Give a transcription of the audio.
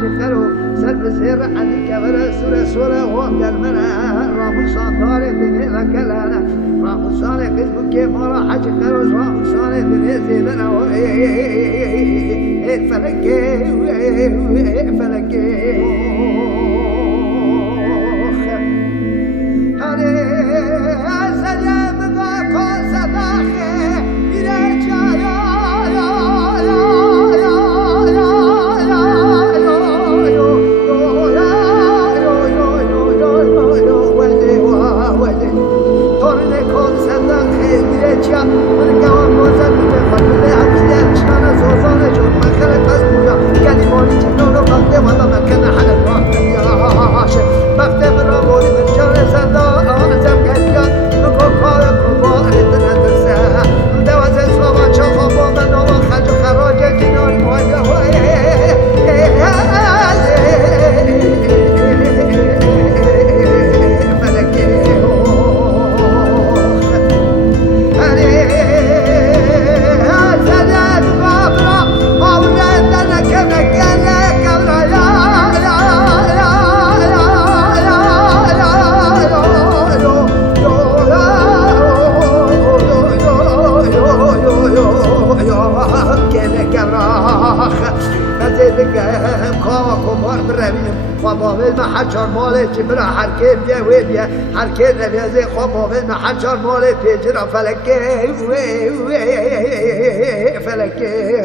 حجترو سر بزیر علی کبر سوره و در من راموسان داره دنی لکلانا راموسان قسم که مارا حجترو راموسان دنی زیدن و فلکه خواباویل محجار ماله چی برا حرکه بیا وی بیا حرکه نبیازه خواباویل محجار ماله پیجرا فلکه فلکه